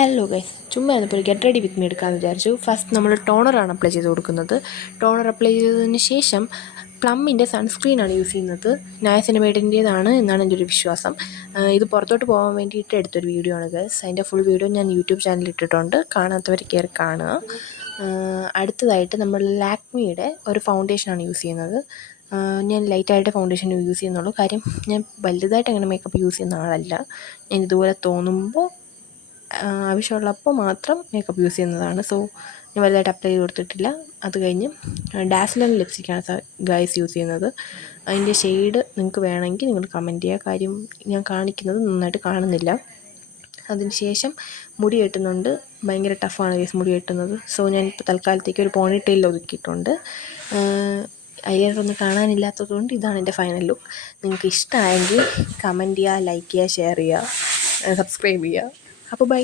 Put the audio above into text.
Hello guys, ചുമ്മാ ഇപ്പോൾ ഒരു ഗെറ്റ് റെഡി വിത്ത് മീ എടുക്കാമെന്ന് വിചാരിച്ചു. ഫസ്റ്റ് നമ്മൾ ടോണറാണ് അപ്ലൈ ചെയ്ത് കൊടുക്കുന്നത്. ടോണർ അപ്ലൈ ചെയ്തതിന് ശേഷം പ്ലമ്മിൻ്റെ സൺസ്ക്രീനാണ് യൂസ് ചെയ്യുന്നത്. നയസിനമേഡിൻ്റേതാണ് എന്നാണ് എൻ്റെ ഒരു വിശ്വാസം. ഇത് പുറത്തോട്ട് പോകാൻ വേണ്ടിയിട്ട് എടുത്തൊരു വീഡിയോ ആണ് ഗൈസ്. അതിൻ്റെ ഫുൾ വീഡിയോ ഞാൻ യൂട്യൂബ് ചാനലിൽ ഇട്ടിട്ടുണ്ട്, കാണാത്തവർ കയറി കാണുക. അടുത്തതായിട്ട് നമ്മൾ ലാക്മിയുടെ ഒരു ഫൗണ്ടേഷനാണ് യൂസ് ചെയ്യുന്നത്. ഞാൻ ലൈറ്റായിട്ട് ഫൗണ്ടേഷൻ യൂസ് ചെയ്യുന്നുള്ളൂ, കാര്യം ഞാൻ വലുതായിട്ട് അങ്ങനെ മേക്കപ്പ് യൂസ് ചെയ്യുന്ന ആളല്ല. ഞാൻ ഇതുപോലെ തോന്നുമ്പോൾ ആവശ്യമുള്ളപ്പോൾ മാത്രം മേക്കപ്പ് യൂസ് ചെയ്യുന്നതാണ്. സോ ഞാൻ വലുതായിട്ട് അപ്ലൈ ചെയ്ത് കൊടുത്തിട്ടില്ല. അത് കഴിഞ്ഞ് ഡാസ്ലർ ലിപ്സ്റ്റിക്കാണ് ഗൈസ് യൂസ് ചെയ്യുന്നത്. അതിൻ്റെ ഷെയ്ഡ് നിങ്ങൾക്ക് വേണമെങ്കിൽ നിങ്ങൾ കമൻറ്റ് ചെയ്യുക, കാര്യം ഞാൻ കാണിക്കുന്നത് നന്നായിട്ട് കാണുന്നില്ല. അതിന് ശേഷം മുടി കെട്ടുന്നുണ്ട്. ഭയങ്കര ടഫാണ് ഗൈസ് മുടി കെട്ടുന്നത്. സോ ഞാനിപ്പോൾ തൽക്കാലത്തേക്ക് ഒരു പോണി ടെയിൽ ഒതുക്കിയിട്ടുണ്ട്. ഐലൈനറൊന്നും കാണാനില്ലാത്തതുകൊണ്ട് ഇതാണ് എൻ്റെ ഫൈനൽ ലുക്ക്. നിങ്ങൾക്ക് ഇഷ്ടമായെങ്കിൽ കമൻറ്റ് ചെയ്യുക, ലൈക്ക് ചെയ്യുക, ഷെയർ ചെയ്യുക, സബ്സ്ക്രൈബ് ചെയ്യുക. അപ്പോൾ ബൈ.